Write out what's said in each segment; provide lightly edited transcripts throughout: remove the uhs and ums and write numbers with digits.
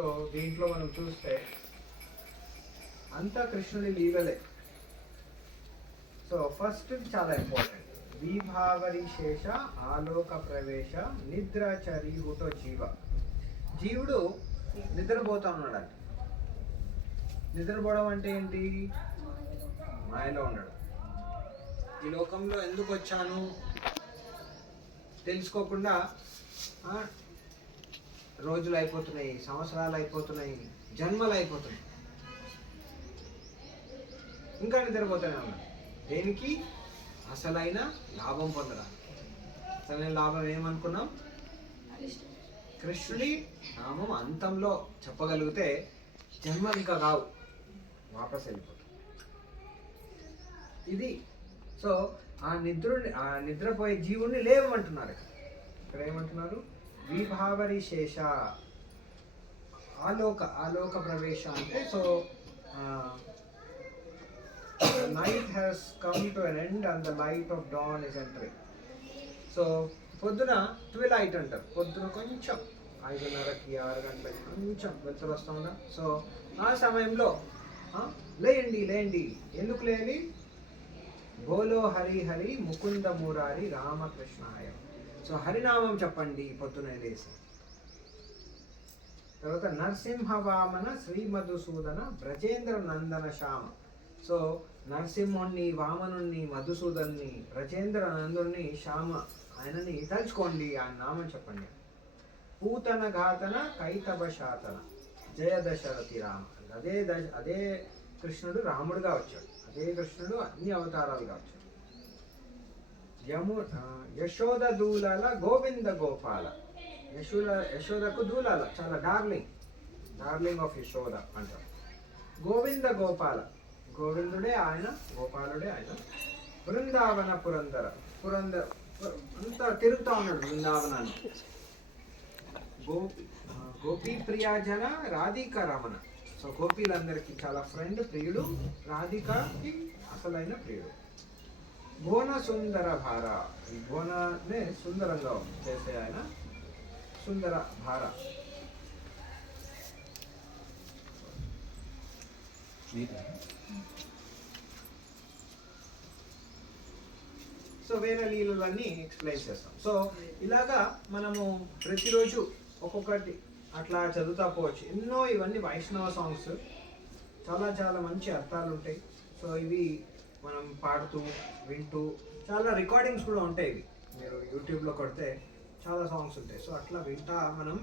So దీంట్లో మనం చూస్తే అంతా కృష్ణుని లీలలే. సో ఫస్ట్ చాలా ఇంపార్టెంట్, విభావరి శేష ఆలోక ప్రవేశ నిద్రచరీహుతో జీవ. జీవుడు నిద్రపోతా ఉన్నాడంట. నిద్రపోవడం అంటే ఏంటి? మాయలో ఉండడం. ఈ లోకంలో ఎందుకు వచ్చాను తెలుసుకోకుండా రోజులు అయిపోతున్నాయి, సంవత్సరాలు అయిపోతున్నాయి, జన్మలు అయిపోతున్నాయి, ఇంకా నిద్రపోతూనే ఉన్నాడు. దేనికి? అసలైన లాభం పొందడానికి. అసలైన లాభం ఏమనుకున్నాం? కృష్ణుడి నామం అంతంలో చెప్పగలిగితే జన్మలు ఇంకా కావు, వాపస్ వెళ్ళిపోతాం. ఇది. సో ఆ నిద్రపోయే జీవుణ్ణి లేవమంటున్నారు. ఇక్కడ ఏమంటున్నారు? విభావరి శేష ఆలోక ప్రవేశ అంటే, so the night has come to an end and the light of dawn is entering. So పొద్దున ట్విలైట్ అంటారు. పొద్దున కొంచెం 5:30కి 6 గంటలకి కొంచెం వెలుతురు వస్తూ ఉందా. సో ఆ సమయంలో లేండి. ఎందుకు లేని? బోలో హరి హరి ముకుంద మురారి రామకృష్ణాయ. సో హరినామం చెప్పండి పొద్దున లేసి. తర్వాత నరసింహ వామన శ్రీ మధుసూదన బ్రజేంద్ర నందన శ్యామ. సో నరసింహుణ్ణి, వామనుణ్ణి, మధుసూదన్ని, బ్రజేంద్ర నందుని, శ్యామ ఆయనని తలుచుకోండి, ఆయన నామం చెప్పండి. పూతన ఘాతన కైతభ శాతన జయ దశరథి రామ. అదే కృష్ణుడు రాముడుగా వచ్చాడు. అదే కృష్ణుడు అన్ని అవతారాలుగా వచ్చాడు. యశోద దూలాల గోవింద గోపాల. యశోదకు దూలాల చాలా డార్లింగ్ ఆఫ్ యశోద అంటారు. గోవింద గోపాల, గోవిందుడే ఆయన, గోపాలుడే ఆయన. బృందావన పురందర అంతా తిరుగుతూ ఉన్నాడు బృందావనాన్ని. గోపీ ప్రియాజన రాధిక రమణ. సో గోపీలందరికీ చాలా ఫ్రెండ్, ప్రియుడు. రాధికకి అసలైన ప్రియుడు. భువన సుందర భార. ఈ భువనాన్ని సుందరంగా చేసే ఆయన సుందర భార. సో వేరే లీలలన్నీ ఎక్స్ప్లెయిన్ చేస్తాం. సో ఇలాగా మనము ప్రతిరోజు ఒక్కొక్కటి అట్లా చదువుతా పోవచ్చు. ఎన్నో ఇవన్నీ వైష్ణవ సాంగ్స్, చాలా మంచి అర్థాలు ఉంటాయి. సో ఇవి మనం పాడుతూ వింటూ, చాలా రికార్డింగ్స్ కూడా ఉంటాయి. ఇవి మీరు యూట్యూబ్లో కొడితే చాలా సాంగ్స్ ఉంటాయి. సో అట్లా వింటా మనం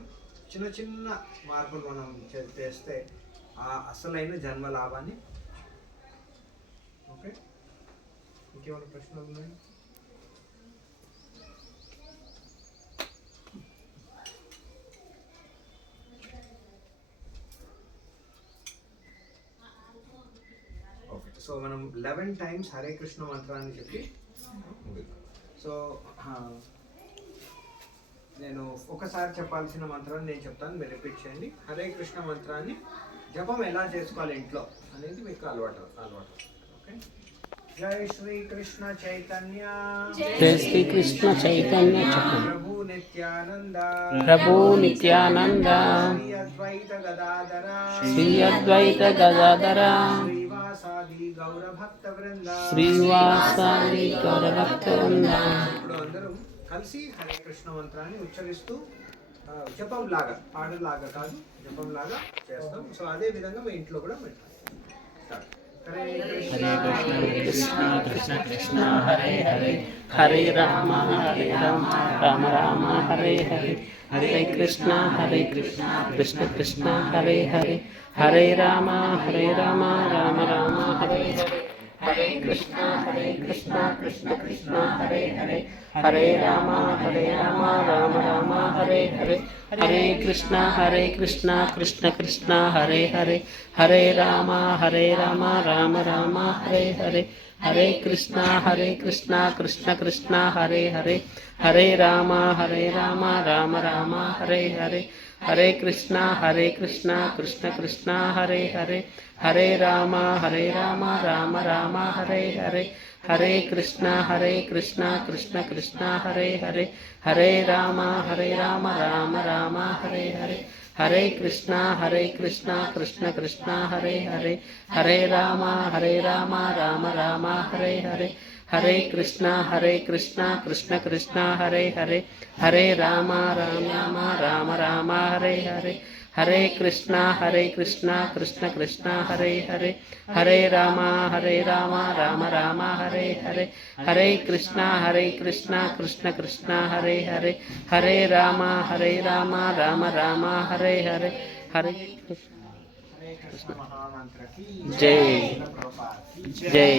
చిన్న మార్పులు మనం చేస్తే ఆ అసలైన జన్మ లాభాన్ని. ఓకే, ఇంకేమైనా ప్రశ్నలు ఉన్నాయి? ఓకే, సో మనం 11 times హరే కృష్ణ మంత్రాన్ని చెప్పి, సో నేను ఒకసారి చెప్పాల్సిన మంత్రాన్ని నేను చెప్తాను, మీరు రిపీట్ చేయండి. హరే కృష్ణ మంత్రాన్ని జపం ఎలా చేసుకోవాలి ఇంట్లో అనేది మీకు అలవాటు. ఓకే. జై శ్రీ కృష్ణ చైతన్య, జై శ్రీ కృష్ణ చైతన్య, ప్రభు నిత్యానంద, ప్రభు నిత్యానంద, శ్రీ అద్వైత గదాధర, శ్రీ అద్వైత గదాధర, శ్రీవాసాది గౌర భక్త వృంద, శ్రీవాసాది గౌర భక్త వృంద. ఇప్పుడు అందరూ కలిసి హరే కృష్ణ మంత్రాన్ని ఉచ్చరిస్తూ జపం లాగా, పాటలాగా కాదు, జపం లాగా చేస్తాం. సో అదే విధంగా మీ ఇంట్లో కూడా పెట్టాలి. హరే కృష్ణ కృష్ణ కృష్ణ కృష్ణ హరే హరే, హరే రామ రామ రామ హరే హరే, హరే కృష్ణ కృష్ణ కృష్ణ హరే హరే, హరే రామ రామ రామ హరే హరే, హరే కృష్ణ కృష్ణ కృష్ణ హరే హరే, హరే రామ రామ రామ హరే హరే, హరే కృష్ణ కృష్ణ కృష్ణ హరే హరే, హరే రామ రామ రామ హరే హరే, హరే కృష్ణ కృష్ణ కృష్ణ హరే హరే, హరే రామ రామ రామ హరే హరే, హరే కృష్ణ కృష్ణ కృష్ణ హరే హరే, హరే రామ రామ రామ హరే హరే, హరే కృష్ణ కృష్ణ కృష్ణ హరే హరే, హరే రామ రామ రామ హరే హరే, హరే కృష్ణ కృష్ణ కృష్ణ హరే హరే హరే రామ రామ రామ హరే హరే హరే కృష్ణ కృష్ణ కృష్ణ హరే హరే హరే రామ రామ రామ హరే హరే హరే కృష్ణ కృష్ణ కృష్ణ హరే హరే హరే రామ రామ రామ హరే హరే హరే కృష్ణ కృష్ణ కృష్ణ హరే హరే హరే రామ రామ రామ హరే హరే హరే హరే కృష్ణ మహామంత్రకి జై ప్రభుపాద్ కి జై